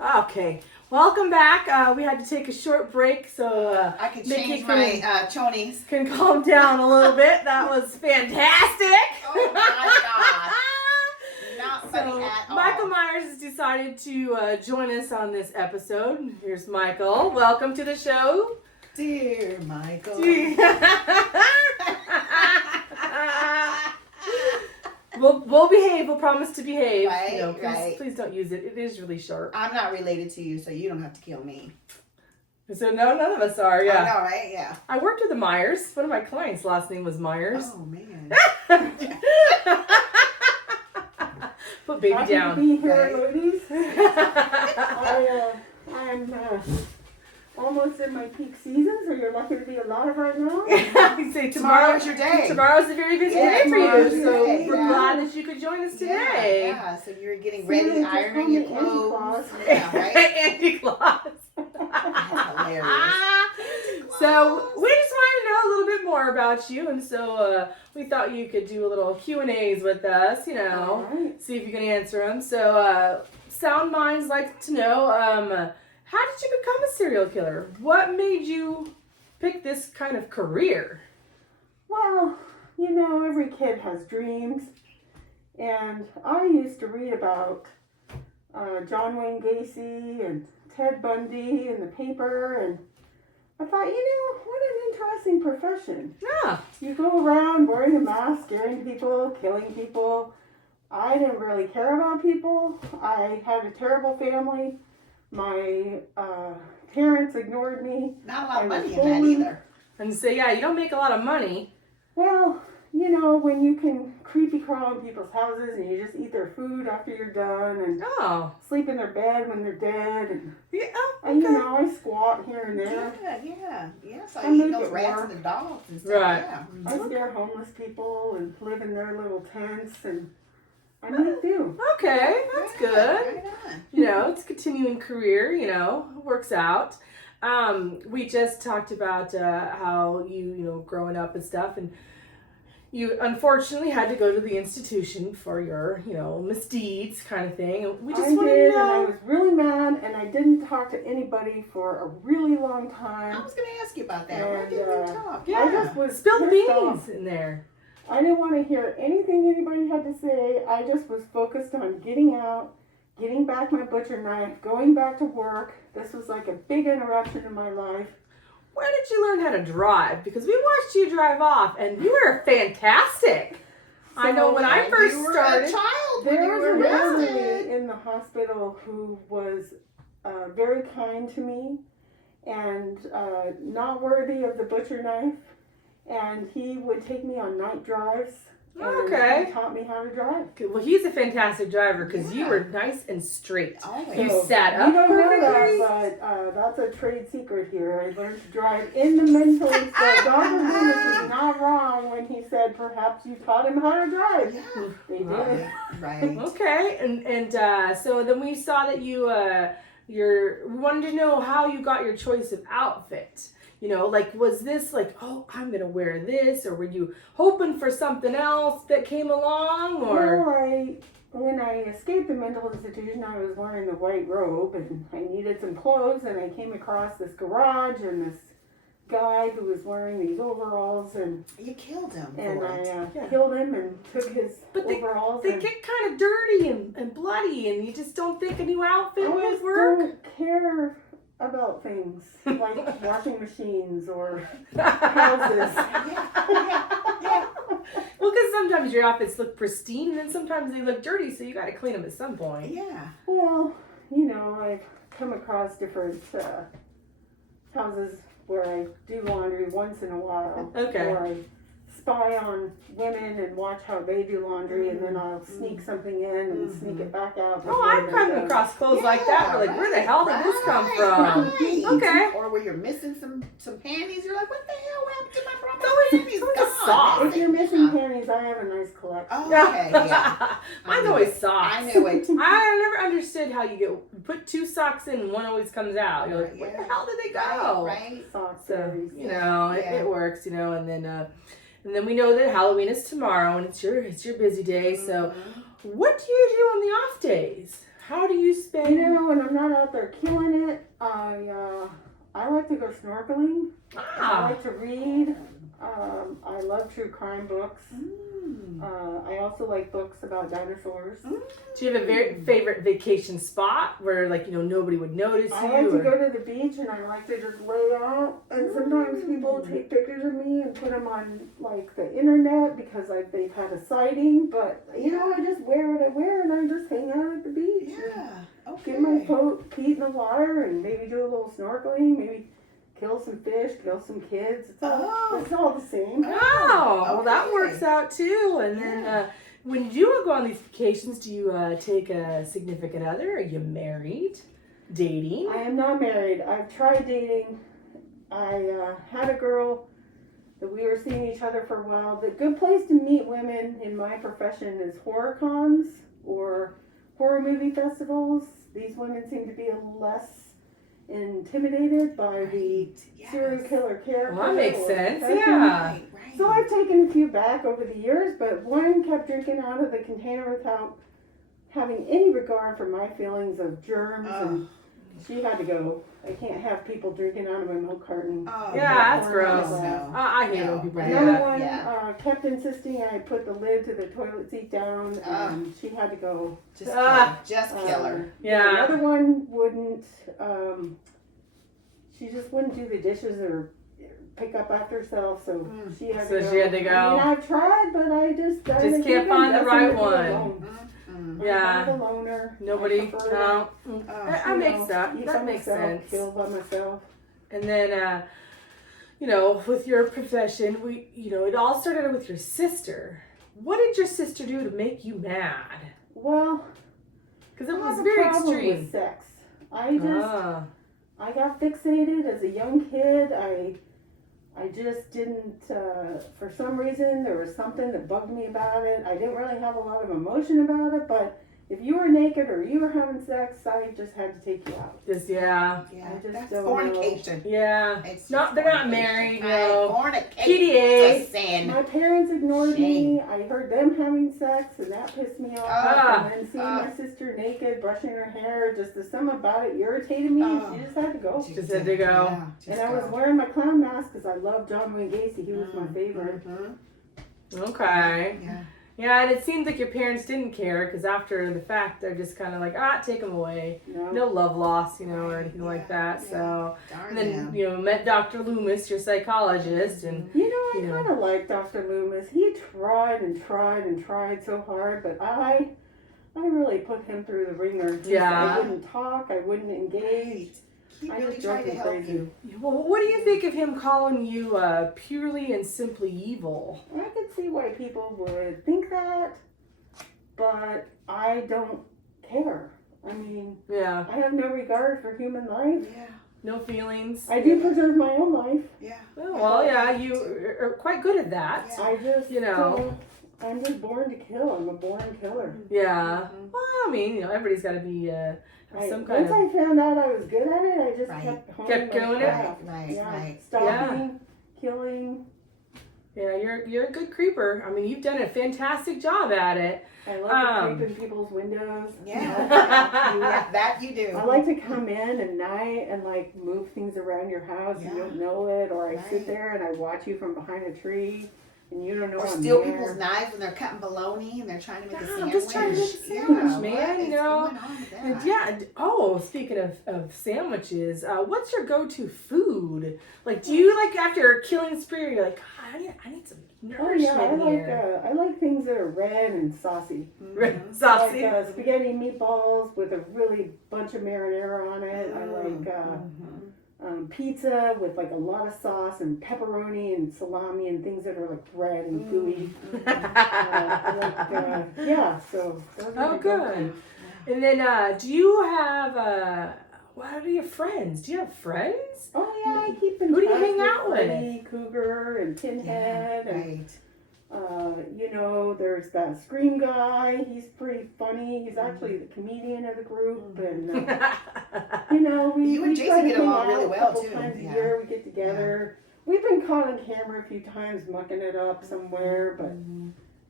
Okay, welcome back. We had to take a short break so I can Mickey change my chonies. can calm down a little bit. That was fantastic. Oh my God. Not funny So, at all. Michael Myers has decided to join us on this episode. Here's Michael. Welcome to the show. Dear Michael. We'll behave. We'll promise to behave. Right, please, right. please don't use it. It is really sharp. I'm not related to you, so you don't have to kill me. So no, none of us are. Yeah. I know, right? Yeah. I worked with the Myers. One of my clients' last name was Myers. Oh man. Put baby Happy down. to be here, Right. ladies. I am almost in my peak season, so you're lucky to be alive right now. I say Tomorrow's your day. Tomorrow's a very busy Yeah, day for you, tomorrow's so your day, we're yeah. glad that you could join us today. Yeah. So you're getting See, ready, they just ironing call your me Auntie clothes. Claus. Yeah, right? Andy Claus. That's hilarious. So we just wanted to know a little bit more about you, and so we thought you could do a little Q&As with us, All right. see if you can answer them. So Sound Minds like to know, how did you become a serial killer? What made you pick this kind of career? Well, you know, every kid has dreams, and I used to read about John Wayne Gacy and Ted Bundy in the paper, and I thought, you know, what an interesting profession. Yeah. You go around wearing a mask, scaring people, killing people. I didn't really care about people. I had a terrible family. My parents ignored me. Not a lot of I money was in that bullied. either. And so, yeah, you don't make a lot of money. Well, you know, when you can creepy crawl in people's houses and you just eat their food after you're done and Oh. sleep in their bed when they're dead. And, Yeah, and you okay. know, I squat here and there. Yeah. So I you eat make those it rats work. and the dogs and stuff. Right. Yeah. I scare homeless people and live in their little tents, and I make do. Okay, that's Right good. Right on. It's a continuing career, works out. We just talked about how you growing up and stuff, and you unfortunately had to go to the institution for your, misdeeds kind of thing. And we just I wanted did, to and I know. was really mad, and I didn't talk to anybody for a really long I time. was going to ask you about that. Why And, didn't we talk? yeah. I just was Spill the pissed beans off. in there. I didn't want to hear anything anybody had to say. I just was focused on getting out, getting back my butcher knife, going back to work. This was like a big interruption in my life. Where did you learn how to drive? Because we watched you drive off, and you were fantastic. I know when I And first you were started. a child when There you was were an arrested. elderly in the hospital who was very kind to me and not worthy of the butcher knife. And he would take me on night drives. And Okay. he taught me how to drive. Well, he's a fantastic driver because you Yeah. were nice and straight. Always. You So, sat up You don't know perfectly. that, but that's a trade secret here. I learned to drive in the mental. So Dr. Loomis was not wrong when he said perhaps you taught him how to drive. Yeah. They did. Right. Right. Okay, and so then we saw that you we wanted to know how you got your choice of outfit. Was this like, oh, I'm gonna wear this, or were you hoping for something else that came along, or? Well, when I escaped the mental institution, I was wearing the white robe, and I needed some clothes, and I came across this garage and this guy who was wearing these overalls, and You killed him and for I it. Yeah. killed him and took his But overalls. They and get kind of dirty and bloody, and you just don't think a new outfit I would just work. don't care about things like washing machines or houses. Yeah. Well, because sometimes your outfits look pristine, and then sometimes they look dirty, so you got to clean them at some point. Yeah. Well, you know, I've come across different houses where I do laundry once in a while. Okay. Or I spy on women and watch how they do laundry, and then I'll sneak something in and sneak it back out. Oh, I've come across clothes like that. We're like, where the hell did this come from? Right. Okay. Or where you're missing some panties, you're like, what the hell happened to my proper always- panties? it's always Gone. soft. If you're missing panties, I have a nice collection. Oh, okay, yeah. Mine's knew always it. socks. I knew it. I never understood how you put two socks in and one always comes out. You're like, where the Yeah. hell did they go? Right. Socks, So, berries. it Yeah. works, and then we know that Halloween is tomorrow and it's your busy day. So Mhm. what do you do on the off days? How do you spend? You know, when I'm not out there killing it, I like to go snorkeling. I Ah, like to read. I love true crime books. Mm. I also like books about dinosaurs. do you have a very favorite vacation spot where, like, nobody would notice you? I like to or- go to the beach and I like to just lay out. And sometimes people take pictures of me and put them on like the internet because they've had a sighting. But you know, I just wear what I wear and I just hang out at the beach. Yeah. Okay. Get my feet in the water and maybe do a little snorkeling. Maybe kill some fish, kill some kids. It's all the same. Oh, well, that okay. works out too. And then when you go on these vacations, do you take a significant other? Are you married? Dating? I am not married. I've tried dating. I had a girl that we were seeing each other for a while. The good place to meet women in my profession is horror cons or horror movie festivals. These women seem to be less intimidated by the serial killer character. Well, that makes or sense, profession. yeah. Right. So I've taken a few back over the years, but one kept drinking out of the container without having any regard for my feelings of germs, and she had to go. I can't have people drinking out of my milk carton. Yeah, that's gross. No. I hate when No, people do Another that. one Yeah. kept insisting I put the lid to the toilet seat down, and she had to go. Just Ah. kill her. Yeah. Another one wouldn't. She just wouldn't do the dishes or pick up after herself, so she had So to go. she had to go. I mean, I've tried, but I just can't find the right one. I'm Yeah. kind of a loner. Nobody? I prefer No. to, That makes sense. eat That by makes myself, sense. Kill by myself. And then, with your profession, it all started with your sister. What did your sister do to make you mad? Well, Because it I was have a very problem extreme. with sex. I just Ah. I got fixated as a young kid. I just didn't, for some reason, there was something that bugged me about it. I didn't really have a lot of emotion about it, but if you were naked or you were having sex, I just had to take you out. Just, yeah. Yeah, I just that's don't fornication. Yeah. It's Not, they're not married, no. Fornication. PDA. It's a sin. My parents ignored Shame. me. I heard them having sex, and that pissed me off. Ah. And then seeing my sister naked, brushing her hair, just the something about it irritated me, and she just had to go. Just had to go. Yeah, just And I was go. wearing my clown mask because I loved John Wayne Gacy. He was my favorite. Mhm. Okay. Yeah. Yeah, and it seems like your parents didn't care because after the fact, they're just kind of like, take them away. No love loss, or anything like that. Yeah. So, Darn and them. then, met Dr. Loomis, your psychologist, and You know, I Yeah. kind of like Dr. Loomis. He tried and tried and tried so hard, but I really put him through the ringer. Yeah. I wouldn't talk. I wouldn't engage. He I really just tried drove to me help crazy. you. well, what do you think of him calling you purely and simply evil? I could see why people would think that, but I don't care. I mean, Yeah, I have no regard for human life. Yeah. no feelings. I do preserve my own life. Yeah. Oh, well, yeah, you are quite good at that. Yeah. I just, You know. I'm just born to kill. I'm a born killer. Yeah. Mhm. Well, I mean, everybody's got to be I, some kind once of. I found out I was good at it, I just Right. kept honing Kept my doing it? craft. Right, Yeah. right. Stalking, killing. Yeah, you're a good creeper. I mean, you've done a fantastic job at it. I love to creep in people's windows. Yeah. Yeah, that you do. I like to come in at night and like move things around your house and you Yeah. don't know it, or I Right. sit there and I watch you from behind a tree and you don't know Or I'm steal there. people's knives when they're cutting bologna and they're trying to make a Yeah, sandwich. just trying to make a sandwich, Yeah, man, what is you know? going on with that? And yeah. Oh, speaking of sandwiches, what's your go-to food? Like, do you like after a killing spree? You're like, God, I need some Oh nourishment yeah, here. I like things that are red and saucy. Mhm. Saucy. Like spaghetti meatballs with a really bunch of marinara on it. I like Mhm. pizza with like a lot of sauce and pepperoni and salami and things that are like red and gooey. I like, yeah, so those are Oh, my good. go-tos. And then, do you have what are your friends? Do you have friends? Oh yeah, I keep in Who do you touch hang out with? Freddy Cougar and Yeah, Pinhead and right. there's that Scream guy. He's pretty funny. He's actually the comedian of the group, and we You and we Jason try to get hang along out really a well, couple too. times Yeah. a year. We get together. We've been caught on camera a few times mucking it up somewhere, but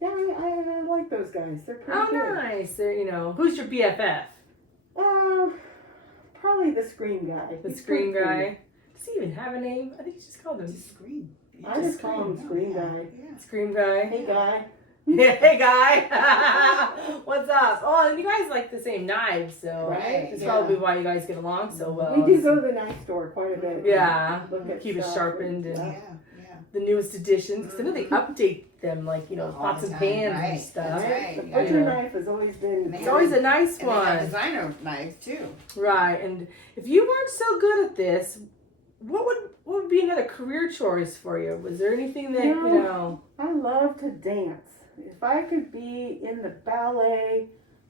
yeah, I like those guys. They're pretty Oh, good. nice. They're, who's your BFF? me the Scream guy. The He's Scream pretty guy. Does he even have a name? I think he just called him Just scream. You I just call him Scream yeah. guy. Yeah. Scream guy. Hey guy. Hey guy, what's up? Oh, and you guys like the same knives, so Right, that's yeah. probably why you guys get along so well. We do go to the knife store quite a bit. Yeah, Look at keep it stuff sharpened and Yeah. yeah. Yeah. the newest editions. Because I know they update them, like All pots the and time, pans right, and stuff. that's right. The Yeah. butcher knife has always been. It's always a nice And they have one, designer knives too. right? And if you weren't so good at this, what would be another career choice for you? Was there anything that I love to dance. If I could be in the ballet,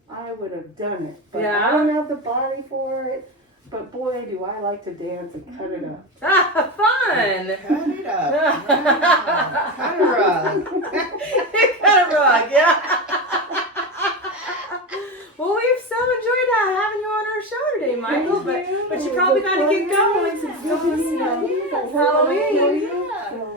I would have done it. But Yeah. I don't have the body for it. But boy, do I like to dance and cut it up. Ah, fun! Cut it up. Wow. Cut a rug. Cut a rug, yeah. Well, we've so enjoyed having you on our show today, Michael. But you probably got to get going since it's Halloween.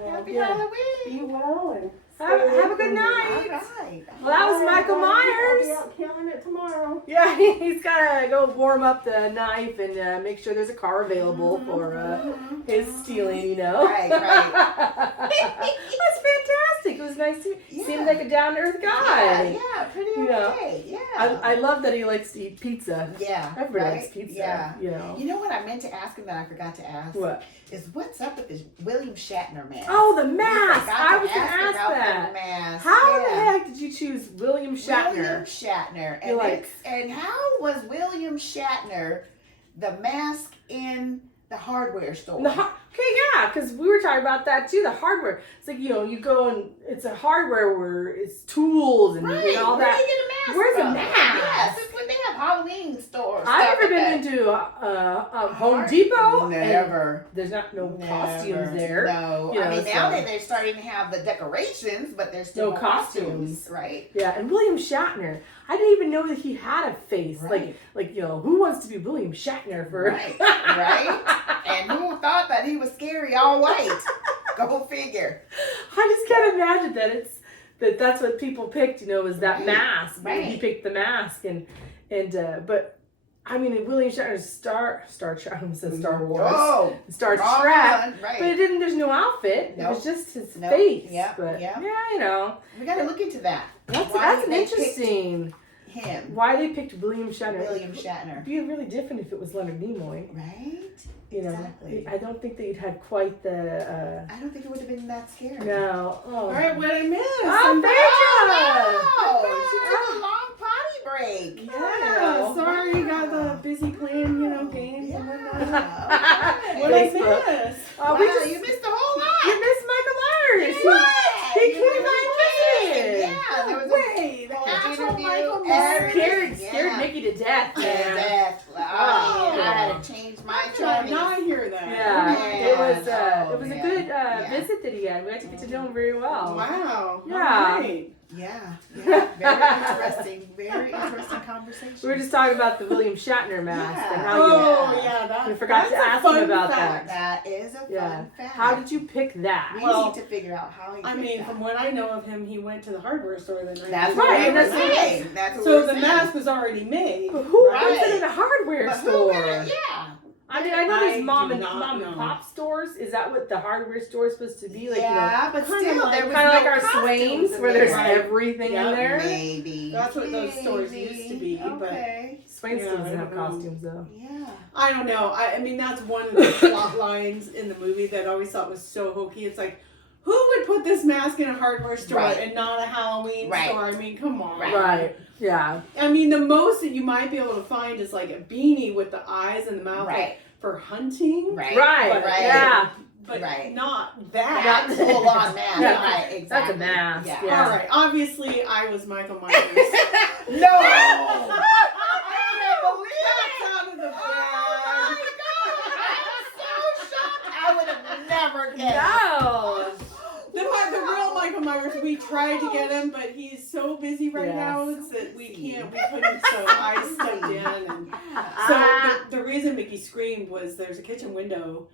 Happy Yeah. Halloween. Be well and Have a good night. All right. Well, that was Michael I'll be Myers. out killing it tomorrow. Yeah, he's got to go warm up the knife and make sure there's a car available for his stealing, Right, right. That's fantastic. It was nice to Yeah. seemed like a down-to-earth guy. Yeah, pretty Yeah. okay. Yeah. I love that he likes to eat pizza. Yeah. Everybody right? likes pizza, Yeah. you know. What I meant to ask him that I forgot to ask? What? Is what's up with this William Shatner mask? Oh, the mask! forgot I to was going to ask about that. Mask. How yeah. the heck did you choose William Shatner? William Shatner. You like- And how was William Shatner the mask in the hardware store? Okay, yeah, because we were talking about that too. The hardware. It's like you go and it's a hardware where it's tools and, Right. all Where that. do you get a mask Where's a from? mask? Yes, it's when they have Halloween stores. I've stuff never like been that. into Home Depot. and Never. There's no Never. costumes there. No. You know, I mean, so- now that they're starting to have the decorations, but there's still No costumes. right? Yeah, and William Shatner. I didn't even know that he had a face. Right. Like who wants to be William Shatner for? Right, right. And who thought that he was scary all white? Go figure. I just can't imagine that that's what people picked. Was that Right. mask? Right. He picked the mask, and but I mean, William Shatner's Star Trek. I almost said Star Wars. Oh, Star wrong Trek. one, right. But it didn't. There's no outfit. Nope. It was just his Nope. face. Yep. But Yep. yeah, We got to look into that. that's Why an they picked interesting. him, Why they picked William Shatner? William Shatner, It'd be really different if it was Leonard Nimoy. right? Exactly. I don't think they'd had quite the. I don't think it would have been that scary. No. Oh. All right, what I missed? Oh, Oh, she took a long potty break. Yeah, sorry you got the busy playing, games and whatnot. Yeah. What I Facebook. missed? Oh, Wow, we just you missed a whole you lot. missed Michael Myers. Yeah, He you came were by visiting. visiting. Yeah, there was Wait, a actual interview, Michael everything. Scared Yeah. Mickey to death, man. Death. Oh, Oh. I had to change my How could I choice. not hear that? Yeah, it was Oh, it was a man. good Yeah. visit that he had. We got to get to know him very well. Wow. Yeah. All right. Yeah, very interesting conversation. We were just talking about the William Shatner mask and Yeah. how you. Oh, yeah. That, We forgot to that's a ask him fun about fact. That is a fun Yeah. fact. How did you pick that? We Well, need to figure out how he I did mean, that. from what I know of him, he went to the hardware store the night. That's before. what Right, we that's were what it saying. That's what So we're the saying. mask was already made. But who Right. puts it in a hardware But who store? would it- yeah. I mean, I know I there's do mom and not know. pop stores. Is that what the hardware store is supposed to be? Like, Yeah, but kinda still, like- there was kind of no like our costumes Swains in where there's there. Right. everything Yeah. in there. Maybe. That's what those stores used to be, but- Okay. Swain Yeah, still I doesn't have don't know. costumes though. Yeah. I don't know. I mean, that's one of the plot lines in the movie that I always thought was so hokey. It's like, who would put this mask in a hardware store Right. and not a Halloween Right. store? I mean, come on. Right. Yeah. I mean, the most that you might be able to find is like a beanie with the eyes and the mouth like, Right. for hunting. Right. Right. Right. Yeah. But Right. not That that. full on mask. Yeah. Right. Exactly. That's a mask. Yeah. Yeah. All right. Obviously, I was Michael Myers. No. I can't believe it. That's out of the Oh bag. my God! I'm so shocked. I would have never guessed. No. The real Michael Myers, we tried to get him, but he's so busy right Yes. now that we couldn't, so I stepped in. And Yeah. so the reason Mickey screamed was there's a kitchen window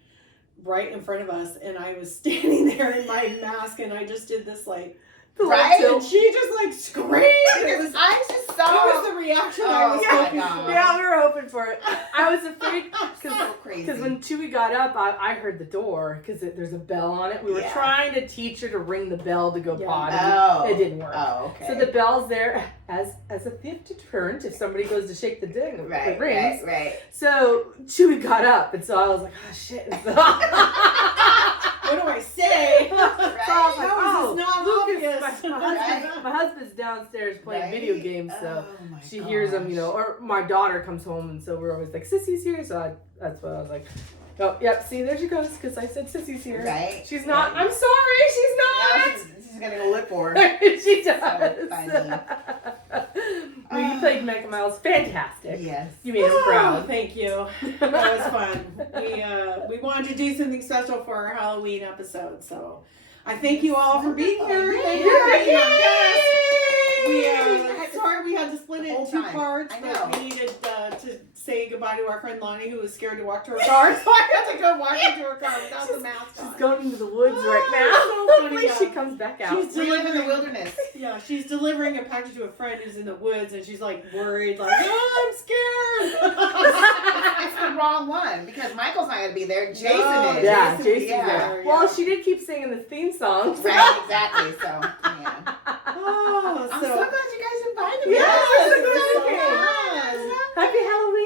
right in front of us, and I was standing there in my mask, and I just did this like The Right? little And she just like screamed. It was, I just it saw. was the reaction I was Oh, my hoping God. for. Yeah, we were hoping for it. I was afraid So crazy. because when Chewy got up, I heard the door because there's a bell on it. We were Yeah. trying to teach her to ring the bell to go Yeah. potty. Oh. It didn't work. Oh, okay. So the bell's there as a thief deterrent if somebody goes to shake the ding, right, it rings. right. So Chewy got up, and so I was like, oh shit. And so, What do I say? so I was like, How oh, is this not Lucas, obvious? my husband's downstairs playing Right? video games, so Oh, my she hears them, gosh. or my daughter comes home, and so we're always like, Sissy's here, so that's what I was like, oh, yep, see, there she goes, because I said Sissy's here. Right? She's not, Yeah. I'm sorry, she's Now not. she's gonna go look for her. She does. funny. Well, you played Mega Miles, fantastic. Yes. You made us Oh, proud. thank you. That was fun. We wanted to do something special for our Halloween episode, so I thank you all for being here. Yay! Thank you for being our guests. We Yay! sorry we had to split it in two Whole time. parts, I but know. we needed to say goodbye to our friend Lonnie, who was scared to walk to her car, so I had to go walk into her car without the mask on. She's going into the woods right now. Oh, so funny, Hopefully yeah. she comes back out. She's We live in the wilderness. Yeah, she's delivering a package to a friend who's in the woods, and she's like worried, like, oh, I'm scared. It's the wrong one because Michael's not gonna be there. Jason No, is. Yeah, Jason's Jason's yeah. there. yeah. Well, she did keep singing the theme song. so- Right, exactly. So yeah. Oh, I'm so glad you guys invited me. Yes, This is it was so so fun. fun. Happy Halloween.